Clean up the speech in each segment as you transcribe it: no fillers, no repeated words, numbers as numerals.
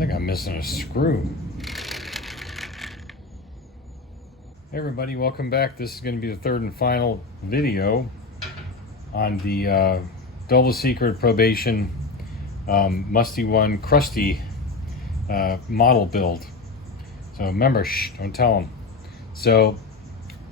think I'm missing a screw. Hey everybody, welcome back. This is going to be the third and final video on the Double Secret Probation Mustie1 Crusty model build. So remember, shh, don't tell them. So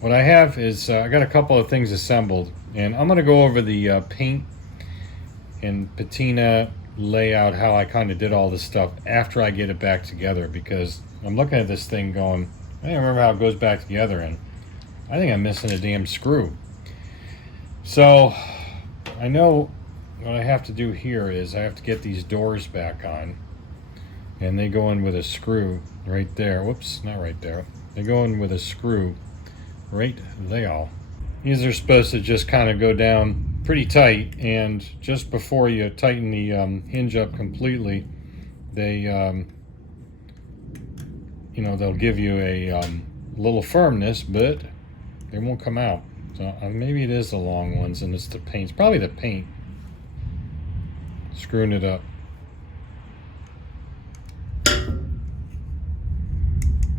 what I have is I got a couple of things assembled, and I'm going to go over the paint and patina layout, how I kind of did all this stuff after I get it back together, because I'm looking at this thing going, I don't remember how it goes back together, and I think I'm missing a damn screw. So I know what I have to do here is I have to get these doors back on, and they go in with a screw right there. Whoops, not right there. They go in with a screw right there. These are supposed to just kind of go down pretty tight, and just before you tighten the hinge up completely, they you know, they'll give you a little firmness, but they won't come out. So maybe it is the long ones and it's the paint. It's probably the paint screwing it up.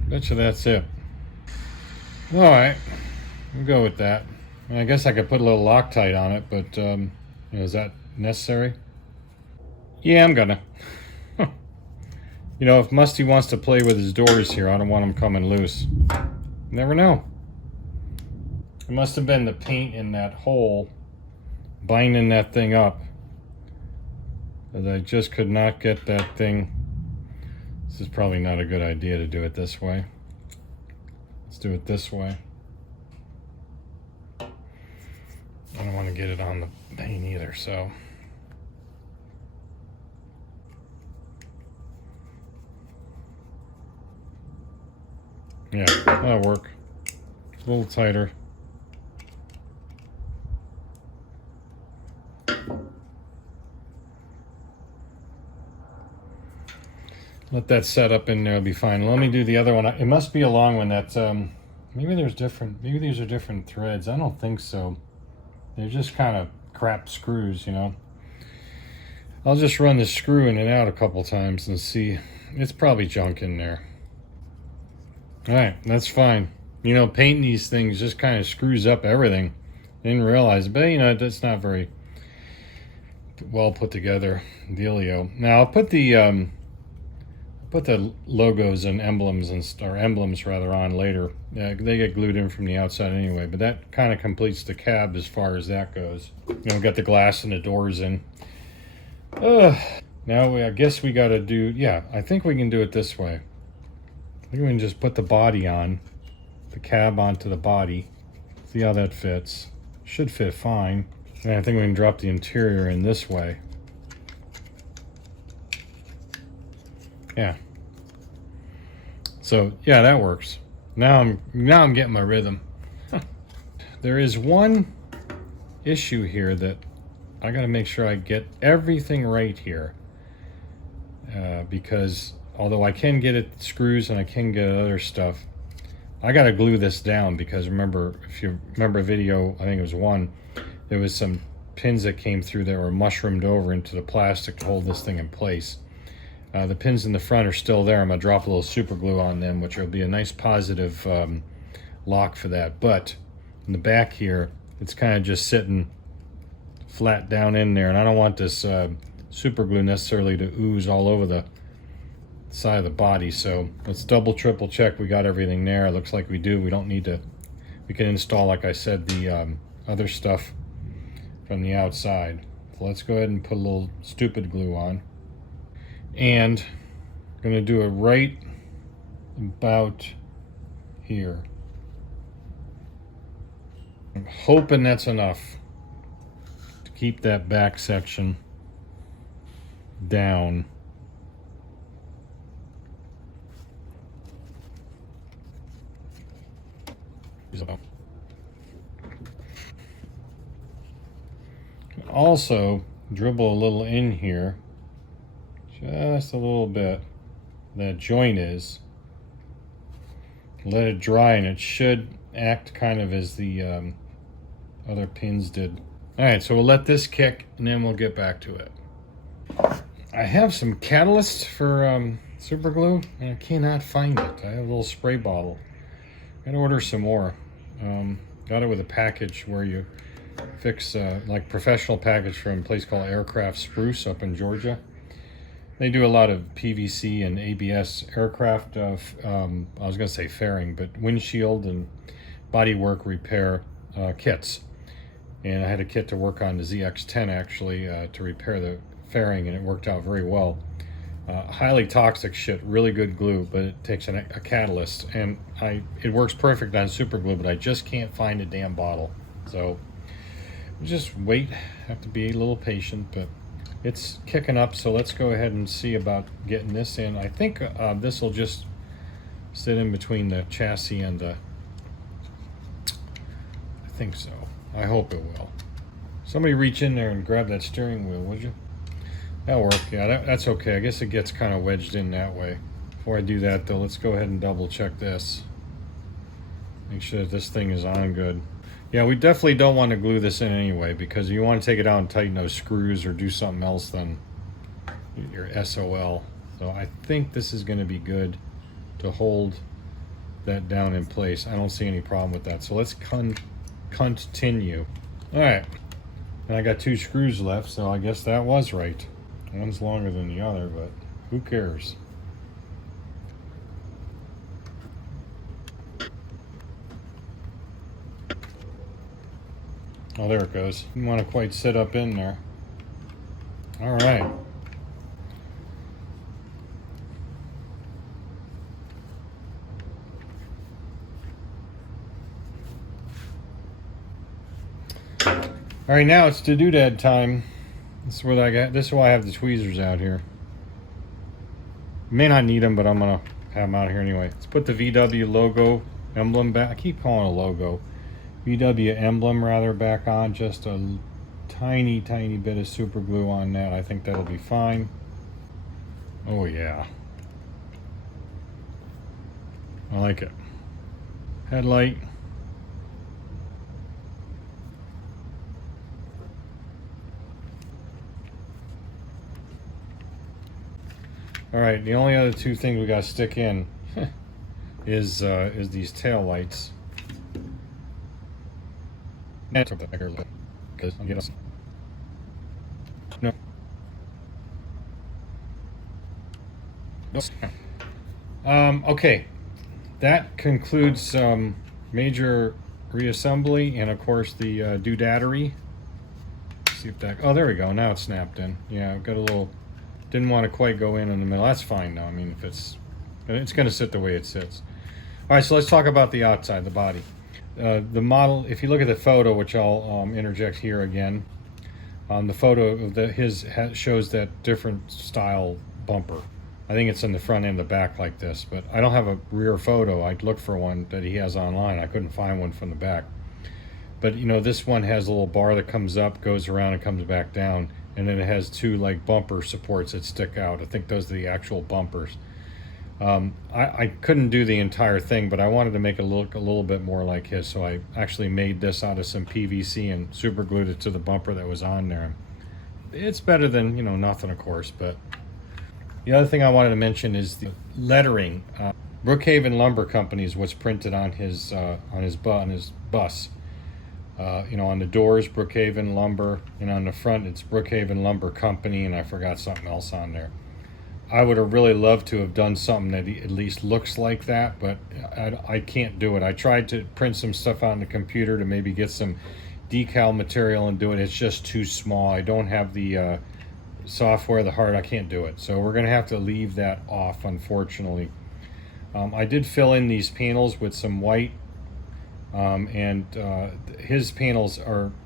Betcha that's it. All right, we'll go with that. I guess I could put a little Loctite on it, but you know, is that necessary? Yeah, I'm gonna. You know, if Musty wants to play with his doors here, I don't want him coming loose. Never know. It must have been the paint in that hole binding that thing up, that I just could not get that thing. This is probably not a good idea to do it this way. Let's do it this way. I don't want to get it on the paint either, so. Yeah, that'll work. A little tighter. Let that set up in there, it'll be fine. Let me do the other one. It must be a long one. That's maybe there's different, maybe these are different threads. I don't think so. They're just kind of crap screws, you know. I'll just run the screw in and out a couple times and see. It's probably junk in there. All right, that's fine. You know, painting these things just kind of screws up everything. Didn't realize it, but you know, it's not very well put together dealio. Now I'll put the logos and emblems or emblems rather on later. They get glued in from the outside anyway, but that kind of completes the cab as far as that goes. You know, got the glass and the doors in. Now I guess we got to do. Yeah, I think we can do it this way. I think we can just put the body on, the cab onto the body. See how that fits. Should fit fine. And I think we can drop the interior in this way. Yeah. So yeah, that works. Now I'm getting my rhythm. There is one issue here that I got to make sure I get everything right here, because although I can get it screws and I can get other stuff, I got to glue this down, because remember, if you remember a video, I think it was one, there was some pins that came through that were mushroomed over into the plastic to hold this thing in place. The pins in the front are still there. I'm going to drop a little super glue on them, which will be a nice positive lock for that. But in the back here, it's kind of just sitting flat down in there, and I don't want this super glue necessarily to ooze all over the side of the body. So let's double triple check we got everything there. It looks like we do. We don't need to, we can install, like I said, the other stuff from the outside. So let's go ahead and put a little stupid glue on, and I'm going to do it right about here. I'm hoping that's enough to keep that back section down. Also dribble a little in here, just a little bit, that joint is. Let it dry, and it should act kind of as the other pins did. All right, so we'll let this kick and then we'll get back to it. I have some catalyst for Super glue, and I cannot find it. I have a little spray bottle. Gotta order some more. Got it with a package where you fix, like professional package from a place called Aircraft Spruce up in Georgia. They do a lot of PVC and ABS aircraft, I was gonna say fairing, but windshield and bodywork repair kits. And I had a kit to work on the ZX-10 actually to repair the fairing, and it worked out very well. Highly toxic shit, really good glue, but it takes a catalyst, and it works perfect on super glue, but I just can't find a damn bottle. So just wait, have to be a little patient, but it's kicking up, so let's go ahead and see about getting this in. I think this will just sit in between the chassis and the, I think so. I hope it will. Somebody reach in there and grab that steering wheel, would you? That'll work. Yeah, that's okay. I guess it gets kind of wedged in that way. Before I do that, though, let's go ahead and double check this. Make sure that this thing is on good. Yeah, we definitely don't want to glue this in anyway, because if you want to take it out and tighten those screws or do something else, then you're SOL. So I think this is going to be good to hold that down in place. I don't see any problem with that. So let's continue. All right. And I got 2 screws left, so I guess that was right. One's longer than the other, but who cares? Oh, there it goes. Didn't want to quite sit up in there. All right. All right, now it's the doodad time. This is what I got. This is why I have the tweezers out here. May not need them, but I'm gonna have them out here anyway. Let's put the VW logo emblem back. I keep calling it a logo. VW emblem rather back on. Just a tiny bit of super glue on that. I think that'll be fine. Oh yeah. I like it. Headlight. All right, the only other 2 things we got to stick in is these tail lights. No. Okay, that concludes major reassembly, and of course the doodadery. See if that. Oh, there we go. Now it's snapped in. Yeah, I've got a little. Didn't want to quite go in the middle. That's fine though. I mean, if it's going to sit the way it sits. All right, so let's talk about the outside, the body. The model, if you look at the photo, which I'll interject here again, the photo of shows that different style bumper. I think it's in the front and the back like this, but I don't have a rear photo. I'd look for one that he has online. I couldn't find one from the back. But you know, this one has a little bar that comes up, goes around, and comes back down. And then it has 2 like bumper supports that stick out. I think those are the actual bumpers. I couldn't do the entire thing, but I wanted to make it look a little bit more like his, so I actually made this out of some PVC and super glued it to the bumper that was on there. It's better than, you know, nothing, of course. But the other thing I wanted to mention is the lettering. Brookhaven Lumber Company is what's printed on his bus. You know, on the doors, Brookhaven Lumber, and on the front, it's Brookhaven Lumber Company, and I forgot something else on there. I would have really loved to have done something that at least looks like that, but I can't do it. I tried to print some stuff on the computer to maybe get some decal material and do it. It's just too small. I don't have the software, the hardware. I can't do it. So we're going to have to leave that off, unfortunately. I did fill in these panels with some white. His panels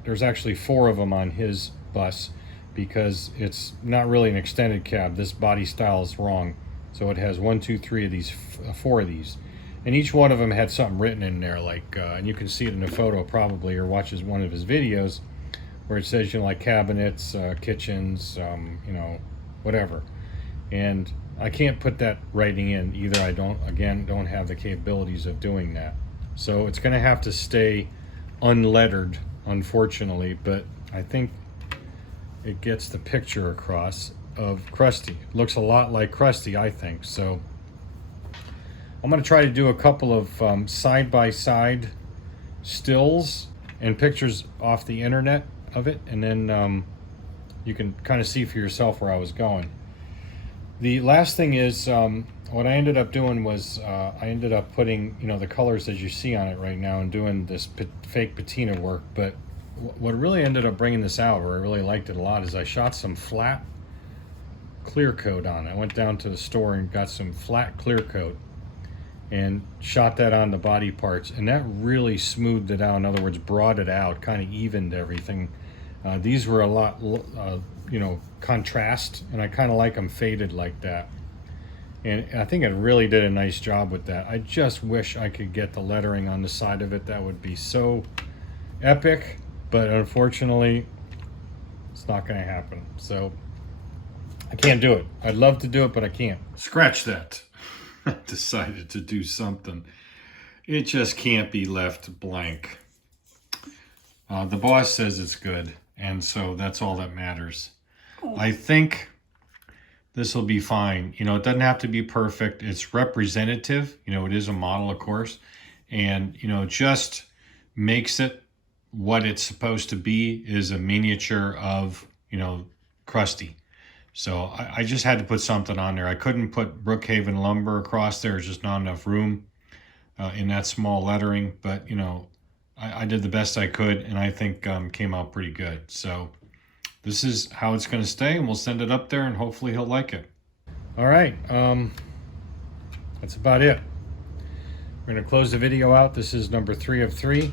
there's actually 4 of them on his bus, because it's not really an extended cab. This body style is wrong. So it has 1, 2, 3 of these, 4 of these. And each one of them had something written in there, like, and you can see it in the photo probably, or watches one of his videos, where it says, you know, like cabinets, kitchens, you know, whatever. And I can't put that writing in either. I don't have the capabilities of doing that. So it's going to have to stay unlettered, unfortunately, but I think it gets the picture across. of Crusty. It looks a lot like Crusty, I think. So I'm going to try to do a couple of side-by-side stills and pictures off the internet of it, and then you can kind of see for yourself where I was going. The last thing is, what I ended up doing was I ended up putting, you know, the colors as you see on it right now and doing this fake patina work. But what really ended up bringing this out, or I really liked it a lot, is I shot some flat clear coat on it. I went down to the store and got some flat clear coat and shot that on the body parts, and that really smoothed it out. In other words, brought it out, kind of evened everything. These were a lot, you know, contrast, and I kind of like them faded like that. And I think it really did a nice job with that. I just wish I could get the lettering on the side of it. That would be so epic, but unfortunately, it's not going to happen. So I can't do it. I'd love to do it, but I can't. Scratch that. I decided to do something. It just can't be left blank. The boss says it's good, and so that's all that matters. I think this will be fine. You know, it doesn't have to be perfect. It's representative. You know, it is a model, of course, and, you know, just makes it what it's supposed to be, is a miniature of, you know, Crusty. So I just had to put something on there. I couldn't put Brookhaven Lumber across there. There's just not enough room in that small lettering. But, you know, I did the best I could, and I think came out pretty good. So this is how it's going to stay, and we'll send it up there, and hopefully he'll like it. All right. That's about it. We're going to close the video out. This is number 3 of 3.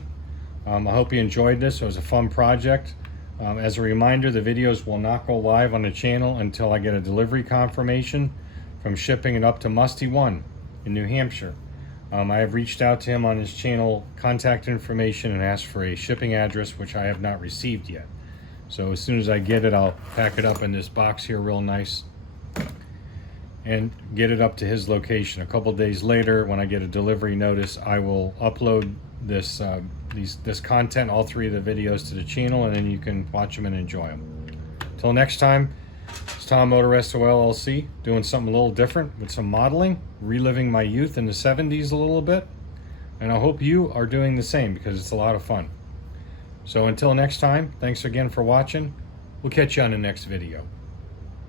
I hope you enjoyed this. It was a fun project. As a reminder, the videos will not go live on the channel until I get a delivery confirmation from shipping it up to Mustie1 in New Hampshire. I have reached out to him on his channel contact information and asked for a shipping address, which I have not received yet. So as soon as I get it, I'll pack it up in this box here real nice and get it up to his location. A couple days later, when I get a delivery notice, I will upload this this content, all 3 of the videos, to the channel, and then you can watch them and enjoy them. Till next time, it's Tom, Moto-Resto LLC, doing something a little different with some modeling, reliving my youth in the 70s a little bit, and I hope you are doing the same, because it's a lot of fun. So until next time, thanks again for watching. We'll catch you on the next video.